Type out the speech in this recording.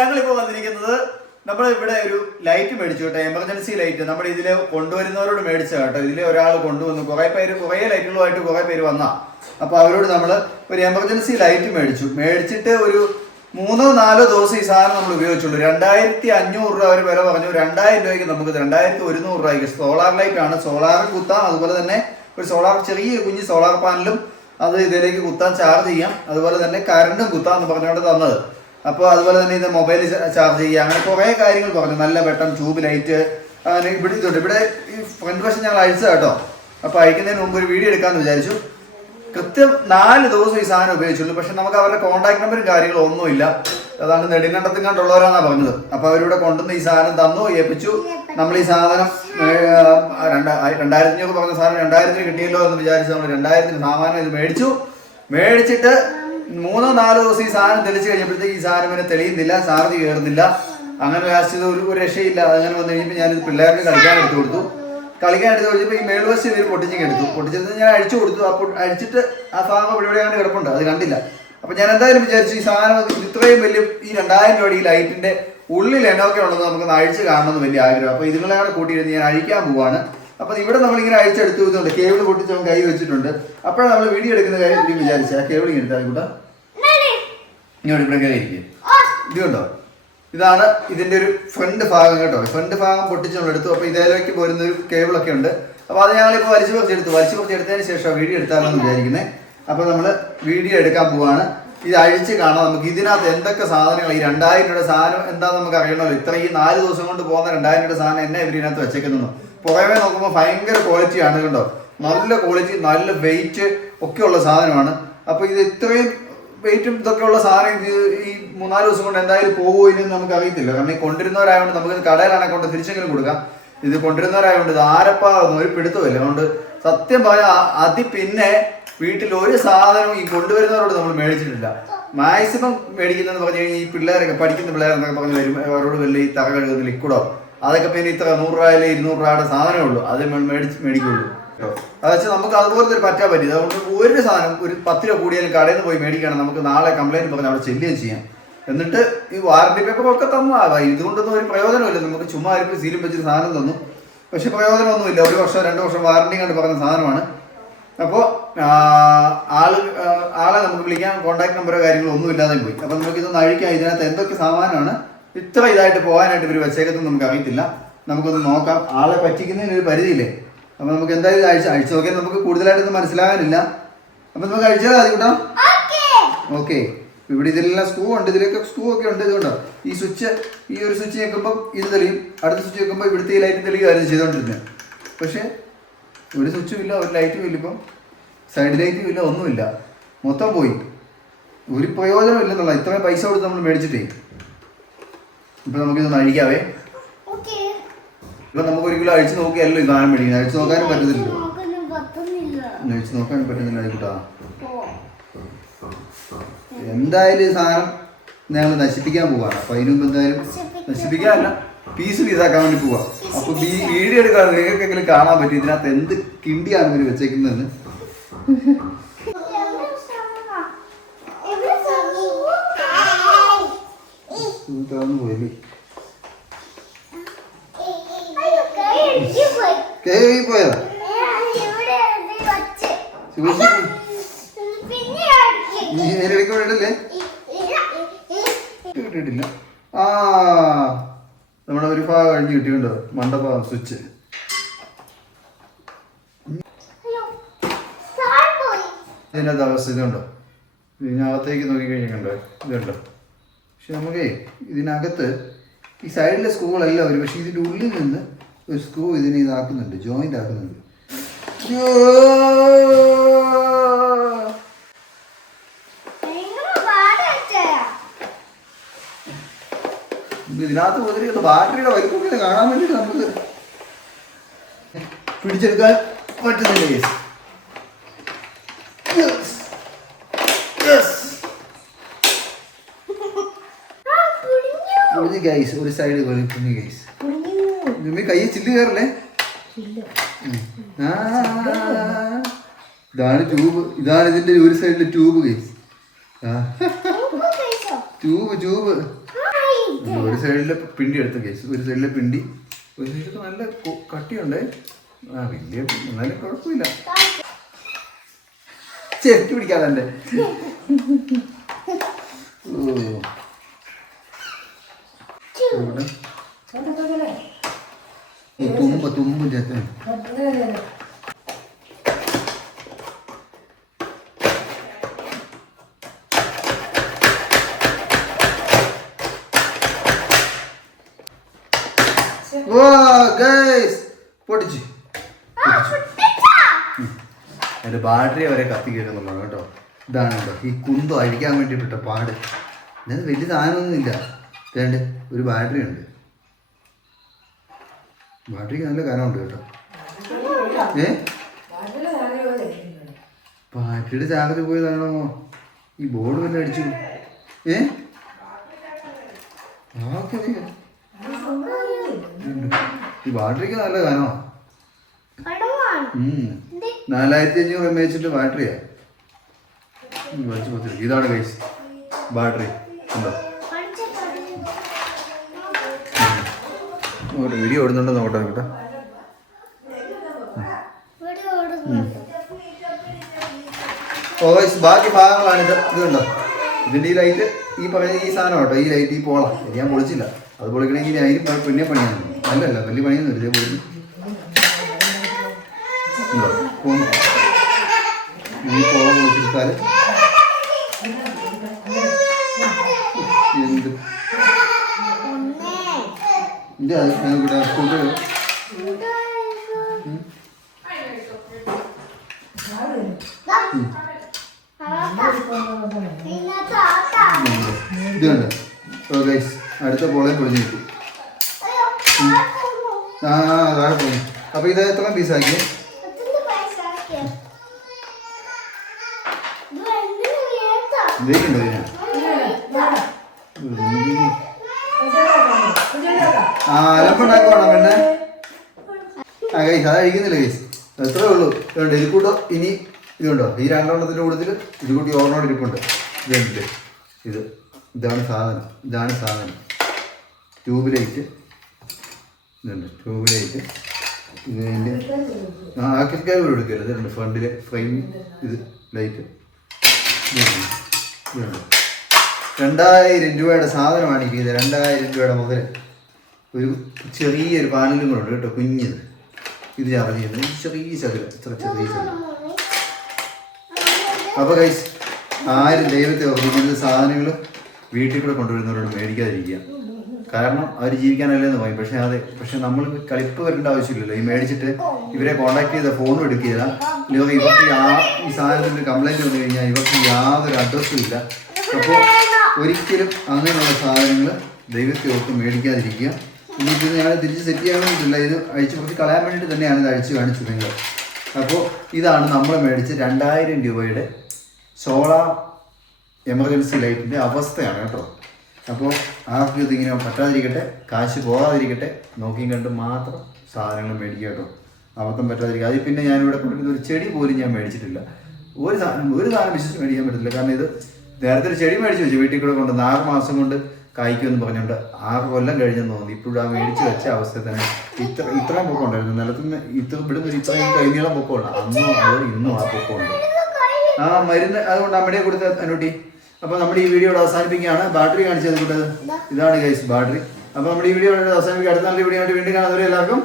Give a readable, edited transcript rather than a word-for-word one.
ഞങ്ങളിപ്പോൾ വന്നിരിക്കുന്നത് നമ്മൾ ഇവിടെ ഒരു ലൈറ്റ് മേടിച്ചു കേട്ടോ, എമർജൻസി ലൈറ്റ്. നമ്മൾ ഇതിൽ കൊണ്ടുവരുന്നവരോട് മേടിച്ച കേട്ടോ. ഇതിൽ ഒരാൾ കൊണ്ടുവന്നു, കുറേ ലൈറ്റുകളുമായിട്ട് കുറേ പേര് വന്നാ. അപ്പോൾ അവരോട് നമ്മൾ ഒരു എമർജൻസി ലൈറ്റ് മേടിച്ചിട്ട് ഒരു 3-4 ദിവസം ഈ സാധനം നമ്മൾ ഉപയോഗിച്ചുള്ളൂ. 2500 രൂപ അവർ വില പറഞ്ഞു. 2000 രൂപയ്ക്ക് നമുക്ക് 2100 രൂപയ്ക്ക് സോളാർ ലൈറ്റ് ആണ്. സോളാറും കുത്താം, അതുപോലെ തന്നെ ഒരു ചെറിയ കുഞ്ഞ് സോളാർ പാനലും അത് ഇതിലേക്ക് കുത്താൻ ചാർജ് ചെയ്യാം, അതുപോലെ തന്നെ കറണ്ടും കുത്താന്ന് പറഞ്ഞുകൊണ്ട് തന്നത്. അപ്പോൾ അതുപോലെ തന്നെ ഇത് മൊബൈൽ ചാർജ് ചെയ്യുക, അങ്ങനെ കുറേ കാര്യങ്ങൾ പറഞ്ഞു. നല്ല ബട്ടൺ, ട്യൂബ് ലൈറ്റ്, അങ്ങനെ ഇവിടെ ഇതുണ്ട്. ഇവിടെ ഈ ഫ്രണ്ട് വശം ഞങ്ങൾ അഴിച്ചത് കേട്ടോ. അപ്പോൾ അഴിക്കുന്നതിന് മുമ്പ് ഒരു വീഡിയോ എടുക്കാമെന്ന് വിചാരിച്ചു. കൃത്യം 4 ദിവസം ഈ സാധനം ഉപയോഗിച്ചുള്ളൂ. പക്ഷെ നമുക്ക് അവരുടെ കോൺടാക്ട് നമ്പറും കാര്യങ്ങളും ഒന്നുമില്ല. അതാണ് നെടുങ്കണ്ടത്തും കണ്ടുള്ളവരാണെന്നാണ് പറഞ്ഞത്. അപ്പോൾ അവരിവിടെ കൊണ്ടുവന്ന് ഈ സാധനം തന്നു, ഏൽപ്പിച്ചു. നമ്മൾ ഈ സാധനം 2500 പറഞ്ഞ സാധനം 2000 കിട്ടിയല്ലോ എന്ന് വിചാരിച്ച് നമ്മൾ 2000 സാമാനം ഇത് മേടിച്ചിട്ട് 3-4 ദിവസം ഈ സാധനം തെളിച്ച് കഴിഞ്ഞപ്പോഴത്തേക്ക് ഈ സാധനം പിന്നെ തെളിയുന്നില്ല, ചാർജ് കയറുന്നില്ല. അങ്ങനെ ലാസ്റ്റ് ഇത് ഒരു രക്ഷയില്ല. അങ്ങനെ വന്നു കഴിഞ്ഞപ്പോൾ ഞാനിത് പിള്ളേർക്ക് കളിക്കാൻ എടുത്തു കൊടുത്തു. ഈ മേൾവശം ഇവർ പൊട്ടിച്ചെടുത്ത് ഞാൻ അഴിച്ചു കൊടുത്തു. അപ്പോൾ അഴിച്ചിട്ട് ആ സാധനം ഇവിടെയാണ് കിടപ്പുണ്ട്, അത് കണ്ടില്ല. അപ്പോൾ ഞാൻ എന്തായാലും വിചാരിച്ചു ഈ സാധനം ഇത്രയും വലിയ ഈ 2000 രൂപയുടെ ഈ ലൈറ്റിന്റെ ഉള്ളിൽ എന്നൊക്കെ ഉള്ളത് നമുക്കൊന്ന് അഴിച്ച് കാണണമെന്ന് വലിയ ആഗ്രഹം. അപ്പോൾ ഇതിങ്ങളെ കൂട്ടിയിരുന്ന് ഞാൻ അഴിക്കാൻ പോവാണ്. അപ്പോൾ ഇവിടെ നമ്മളിങ്ങനെ അഴിച്ചെടുത്തു ഇതുണ്ട്, കേബിൾ പൊട്ടിച്ച് നമ്മൾ കൈ വെച്ചിട്ടുണ്ട്. അപ്പോഴാണ് നമ്മൾ വീഡിയോ എടുക്കുന്ന കാര്യം വിചാരിച്ചത്. ആ കേബിൾ ഇങ്ങനെ എടുത്താൽ കൂട്ടാ ഇങ്ങോട്ട് ഇവിടെ കയറിയിരിക്കും. ഇതുണ്ടോ, ഇതാണ് ഇതിന്റെ ഒരു ഫ്രണ്ട് ഭാഗം കേട്ടോ. ഫ്രണ്ട് ഭാഗം പൊട്ടിച്ച് നമ്മൾ എടുത്തു. അപ്പോൾ ഇതിലേക്ക് പോരുന്ന ഒരു കേബിളൊക്കെ ഉണ്ട്. അപ്പോൾ അത് ഞങ്ങളിപ്പോൾ വലിച്ചു പറിച്ചെടുത്തതിന് ശേഷം വീഡിയോ എടുത്താലെന്ന് വിചാരിക്കുന്നത്. അപ്പോൾ നമ്മൾ വീഡിയോ എടുക്കാൻ പോവാണ്. ഇത് അഴിച്ച് കാണാം. നമുക്ക് ഇതിനകത്ത് എന്തൊക്കെ സാധനങ്ങൾ, ഈ 2000 രൂപയുടെ സാധനം എന്താണെന്ന് നമുക്ക് അറിയണമല്ലോ. ഇത്രയും 4 ദിവസം കൊണ്ട് പോകുന്ന 2000 രൂപയുടെ സാധനം എന്നെ ഇവരിനകത്ത് വെച്ചേക്കുന്നു. പുറമേ നോക്കുമ്പോൾ ഭയങ്കര ക്വാളിറ്റിയാണ് കണ്ടോ, നല്ല ക്വാളിറ്റി, നല്ല വെയിറ്റ് ഒക്കെ ഉള്ള സാധനമാണ്. അപ്പോൾ ഇത് ഇത്രയും വെയിറ്റും ഇതൊക്കെ ഉള്ള സാധനം ഇത് ഈ 3-4 ദിവസം കൊണ്ട് എന്തായാലും പോകുമോ ഇല്ലെന്ന് നമുക്ക് അറിയത്തില്ല. കാരണം ഈ കൊണ്ടുവരുന്നവരായതുകൊണ്ട് നമുക്ക് കടയിലാണെ കൊണ്ട് തിരിച്ചെങ്കിലും കൊടുക്കാം. ഇത് കൊണ്ടുവരുന്നവരായതുകൊണ്ട് ഇത് ആരപ്പാകുന്നു ഒരു പിടുത്തമില്ല. അതുകൊണ്ട് സത്യം പറയാം പിന്നെ വീട്ടിൽ ഒരു സാധനവും ഈ കൊണ്ടുവരുന്നവരോട് നമ്മൾ മേടിച്ചിട്ടില്ല. മാക്സിമം മേടിക്കുന്നതെന്ന് പറഞ്ഞു കഴിഞ്ഞാൽ ഈ പിള്ളേരൊക്കെ പഠിക്കുന്ന പിള്ളേരെന്നൊക്കെ പറഞ്ഞ് വരും, അവരോട് വല്ല ഈ തറ കഴുകുന്ന ലിക്വിഡോ അതൊക്കെ പിന്നെ ഇത്ര 100 രൂപ 200 രൂപയുടെ സാധനമേ ഉള്ളൂ, അതേ മേടിക്കുള്ളൂ. അത് വെച്ചാൽ നമുക്ക് അതുപോലത്തെ ഒരു പറ്റാൻ പറ്റി. അതുകൊണ്ട് ഒരു സാധനം ഒരു 10 രൂപ കൂടിയാലും കടയിൽ നിന്ന് പോയി മേടിക്കുകയാണ്. നമുക്ക് നാളെ കംപ്ലൈൻറ്റ് പറഞ്ഞ് അവിടെ ചെല്ലുകയും ചെയ്യാം. എന്നിട്ട് ഈ വാറണ്ടി പേപ്പറൊക്കെ തന്നാവാം. ഇതുകൊണ്ടൊന്നും ഒരു പ്രയോജനമില്ല. നമുക്ക് ചുമ്മാ ആയിരിക്കും സീലും വെച്ചൊരു സാധനം തന്നു, പക്ഷെ പ്രയോജനമൊന്നുമില്ല. 1 വർഷം 2 വർഷം വാറണ്ടി കണ്ട് പറഞ്ഞ സാധനമാണ്. അപ്പോൾ ആളെ നമുക്ക് വിളിക്കാൻ കോൺടാക്ട് നമ്പറോ കാര്യങ്ങളോ ഒന്നും ഇല്ലാതെ പോയി. അപ്പോൾ നമുക്കിതൊന്ന് അഴിക്കാം. ഇതിനകത്ത് എന്തൊക്കെ സാമാനമാണ് ഇത്ര ഇതായിട്ട് പോകാനായിട്ട് ഇവർ വെച്ചേക്കത്തൊന്നും നമുക്ക് അറിയത്തില്ല. നമുക്കൊന്ന് നോക്കാം. ആളെ പറ്റിക്കുന്നതിന് ഒരു പരിധിയില്ലേ. അപ്പോൾ നമുക്ക് എന്തായാലും അഴിച്ചു നോക്കിയാൽ നമുക്ക് കൂടുതലായിട്ടൊന്നും മനസ്സിലാകാനില്ല. അപ്പോൾ നമുക്ക് അഴിച്ചാൽ മതി കൂട്ടാം. ഓക്കെ, ഇവിടെ ഇതിലെല്ലാം സ്ക്രൂ ഉണ്ട്, ഇതിലൊക്കെ സ്ക്രൂ ഒക്കെ ഉണ്ട്. ഇതുകൊണ്ടോ ഈ സ്വിച്ച്, ഈ ഒരു സ്വിച്ച് ഞെക്കുമ്പോൾ ഇത് തെളിയും, അടുത്ത സ്വിച്ച് ഞെക്കുമ്പോൾ ഇവിടുത്തെ ഈ ലൈറ്റ് തെളിയുമായിരുന്നു ചെയ്തുകൊണ്ടിരുന്നത്. പക്ഷേ ഒരു സ്വിച്ചും ഇല്ല, ഒരു ലൈറ്റും ഇല്ല, ഇപ്പം സൈഡ് ലൈറ്റും ഇല്ല, ഒന്നുമില്ല. മൊത്തം പോയി, ഒരു പ്രയോജനം ഇല്ലെന്നുള്ള. ഇത്രയും പൈസ കൊടുത്ത് നമ്മൾ മേടിച്ചിട്ടേ. ഇപ്പം നമുക്കിതൊന്ന് അഴിക്കാവേ. ഇപ്പം നമുക്ക് 1 കിലോ അഴിച്ച് നോക്കിയല്ലോ ഈ സാധനം മേടിക്കുന്നത്. അഴിച്ച് നോക്കാനും പറ്റത്തില്ലല്ലോ. അഴിച്ച് നോക്കാനും പറ്റുന്നില്ല അഴിക്കൂട്ടാ. എന്തായാലും ഈ സാധനം ഞങ്ങൾ നശിപ്പിക്കാൻ പോവാണ്. അപ്പം അതിന് മുമ്പ് എന്തായാലും നശിപ്പിക്കാനല്ല, പീസാക്കാൻ വേണ്ടി പോവാം. അപ്പൊ വീഡിയോ എടുക്കാൻ നിങ്ങൾക്കെങ്കിലും കാണാൻ പറ്റും ഇതിനകത്ത് എന്ത് കിണ്ടിയാണ് ഇവര് വെച്ചേക്കുന്നതെന്ന്. പോയല്ലേ പോയതാ ഇട്ടിട്ടില്ല. നമ്മുടെ ഒരു ഭാഗം കഴിഞ്ഞ് കിട്ടിയുണ്ടോ, മണ്ടഭാഗം സ്വിച്ച്. ഇതിനകത്ത് അവസ്ഥ ഇതുണ്ടോ, ഇതിനകത്തേക്ക് നോക്കിക്കഴിഞ്ഞിട്ടുണ്ടോ, ഇതുണ്ടോ. പക്ഷെ നമുക്കേ ഇതിനകത്ത് ഈ സൈഡിലെ സ്ക്രൂകളെല്ലാം വരും. പക്ഷെ ഇതിൻ്റെ ഉള്ളിൽ നിന്ന് ഒരു സ്ക്രൂ ഇതിനെ ഇതാക്കുന്നുണ്ട്, ജോയിൻ്റ് ആക്കുന്നുണ്ട്. ഇതിനകത്ത് മുതൽ ബാറ്ററിയുടെ വലിപ്പമൊക്കെ കാണാൻ വേണ്ടിയിട്ട് നമുക്ക് പിടിച്ചെടുക്കാൻ പറ്റുന്നില്ല. ഗൈസ് ഒരു സൈഡ് വലിക്കുന്നു ഗൈസ്. കൈ ചില്ല് കയറല്ലേ. ഇതാണ് ട്യൂബ്, ഇതാണ് ഇതിന്റെ ഒരു സൈഡിലെ ട്യൂബ് ഗൈസ്. ട്യൂബ് ഒരു സൈഡിലെ പിണ്ടി എടുത്ത കേസ്, ഒരു സൈഡിലെ പിണ്ടി, ഒരു സൈഡിൽ നല്ല കട്ടിയുണ്ട്. വലിയ എന്നാലും കുഴപ്പമില്ല. ചെറുക്കി പിടിക്കാതെ എൻ്റെ തുമ്പും ചേർത്ത് പൊട്ടിച്ചു. അതിന്റെ ബാറ്ററി വരെ കത്തി കയറുന്നുള്ളതാണ് കേട്ടോ. ഇതാണ് കേട്ടോ ഈ കുന്തം അഴിക്കാൻ വേണ്ടിയിട്ട പാട്. ഞാൻ വലിയ സാധനമൊന്നുമില്ല. വേണ്ട ഒരു ബാറ്ററി ഉണ്ട്. ബാറ്ററിക്ക് നല്ല കനമുണ്ട് കേട്ടോ. ബാറ്ററിയുടെ ചാർജ് പോയതാണോ? ഈ ബോർഡ് വല്ല അടിച്ചു. ഈ ബാറ്ററിക്ക് നല്ല കനോ. 4500 mAh ബാറ്ററിയാ. ഇതാണ് ഗൈസ് ബാറ്ററി. ഉണ്ടോ വീഡിയോ ഓടുന്നുണ്ടോ നോക്കട്ടെ കേട്ടോ. ബാക്കി ഭാഗങ്ങളാണിത്. ഇതുണ്ടോ ഇതിൻ്റെ ഈ ലൈറ്റ്, ഈ പറയുന്ന ഈ സാധനം കേട്ടോ. ഈ ലൈറ്റ്, ഈ പോള ഞാൻ പൊളിച്ചില്ല. അത് പൊളിക്കണമെങ്കിൽ അതിന് പിന്നെ പണിയാണ്. അല്ലല്ല വലിയ പണിയൊന്നും ഇതേ പൊളിക്കും. ഈ പോള പൊളിച്ചെടുത്താൽ എന്ത് സ്കൂട്ടർ ഇതുണ്ട്. അടുത്ത പോളയും പൊളിഞ്ഞു കിട്ടും. അതാണ് പൊളി. അപ്പൊ ഇത് എത്ര പീസാക്കി? അലമ്പുണ്ടാക്കുവാണോ പെണ്ണെ? ഗൈസ് അത് അഴിക്കുന്നില്ല ഗൈസ്. എത്രയേ ഉള്ളൂ. ഇതുണ്ട്. ഇത് കൂട്ടോ ഇനി ഇതുണ്ടോ ഈ രണ്ടെണ്ണത്തിൻ്റെ കൂട്ടത്തിൽ ഇത് കൂട്ടി ഓർമ്മയോട് ഇരിപ്പുണ്ട്. ഇതുണ്ട്. ഇതാണ് സാധനം. ട്യൂബ് ലൈറ്റ് ഇതുണ്ട്. ട്യൂബ് ലൈറ്റ് ഇതിൻ്റെ ആക്കിസ്കാർ കൂടെ എടുക്കരുത്. ഇതുണ്ട് ഫ്രണ്ടിലെ ഫ്രെയിം. ഇത് ലൈറ്റ് ഇതുണ്ട്. 2000 രൂപയുടെ സാധനമാണ് ഈ ചെയ്തത്. 2000 രൂപയുടെ മുതൽ ഒരു ചെറിയൊരു പാനലും കൂടെ ഉണ്ട് കേട്ടോ. കുഞ്ഞത് ഇത് ചാർജ് ചെയ്യുന്നത് ചെറിയ ശകലം. ചെറിയ ശകലം. അപ്പോൾ ഗൈസ് ആരും ദൈവത്തെ ഓർമ്മിക്കുന്ന സാധനങ്ങൾ വീട്ടിൽ കൂടെ കൊണ്ടുവരുന്നവരോട് മേടിക്കാതിരിക്കുക. കാരണം അവർ ജീവിക്കാനല്ലേന്ന് പറയും. പക്ഷെ നമ്മൾ കളിപ്പ് വരേണ്ട ആവശ്യമില്ലല്ലോ. ഈ മേടിച്ചിട്ട് ഇവരെ കോൺടാക്ട് ചെയ്ത ഫോണും എടുക്കുക. ഇവർക്ക് ഈ സാധനത്തിൻ്റെ കംപ്ലൈൻറ്റ് വന്നു കഴിഞ്ഞാൽ ഇവർക്ക് യാതൊരു അഡ്രസ്സും ഇല്ല. അപ്പോൾ ഒരിക്കലും അങ്ങനെയുള്ള സാധനങ്ങൾ ദൈവത്തെ ഓർത്ത് മേടിക്കാതിരിക്കുക. ഇനിയിപ്പോൾ ഞാൻ തിരിച്ച് സെറ്റ് ചെയ്യാൻ വേണ്ടിയിട്ടില്ല. ഇത് അഴിച്ച് കുറച്ച് കളയാൻ വേണ്ടിയിട്ട് തന്നെയാണ് ഇത് അഴിച്ച് കാണിച്ചത് നിങ്ങൾ. അപ്പോൾ ഇതാണ് നമ്മൾ മേടിച്ച 2000 രൂപയുടെ സോളാർ എമർജൻസി ലൈറ്റിൻ്റെ അവസ്ഥയാണ് കേട്ടോ. അപ്പോൾ ആർക്കും ഇതിങ്ങനെ പറ്റാതിരിക്കട്ടെ, കാശ് പോകാതിരിക്കട്ടെ, നോക്കിയും കണ്ടും മാത്രം സാധനങ്ങൾ മേടിക്കുക കേട്ടോ. അബദ്ധം പറ്റാതിരിക്കുക. അതിൽ പിന്നെ ഞാനിവിടെ കൊണ്ടിരുന്ന ഒരു ചെടി പോലും ഞാൻ മേടിച്ചിട്ടില്ല. ഒരു സാധനം വിശ്വസിച്ച് മേടിക്കാൻ പറ്റില്ല. കാരണം ഇത് നേരത്തെ ഒരു ചെടി മേടിച്ച് വെച്ചു വീട്ടിൽ കൂടെ കൊണ്ടുവന്ന് 6 മാസം കൊണ്ട് കായ്ക്കുമെന്ന് പറഞ്ഞുകൊണ്ട് 6 കൊല്ലം കഴിഞ്ഞെന്ന് തോന്നി. ഇപ്പോഴും ആ മേടിച്ച് വെച്ച അവസ്ഥ തന്നെ ഇത്രയും പൊക്കം ഉണ്ടായിരുന്നു. നിലത്തുനിന്ന് ഇവിടുന്ന് ഇത്രയും കൈനീളം പൊക്കമുള്ള ഇന്നും ആ പൊക്കമുണ്ട്. ആ മരുന്ന് അതുകൊണ്ട് അമ്മയുടെ കൊടുത്ത അനുട്ടി. അപ്പോൾ നമ്മുടെ ഈ വീഡിയോ അവസാനിപ്പിക്കുകയാണ്. ബാറ്ററി കാണിച്ചത് കൂട്ടത് ഇതാണ് ഗൈസ് ബാറ്ററി. അപ്പോൾ നമ്മുടെ ഈ വീഡിയോ അവസാനിപ്പിക്കുക. അടുത്ത നല്ല വീഡിയോ ആയിട്ട് വീണ്ടും കാണാൻ എല്ലാവർക്കും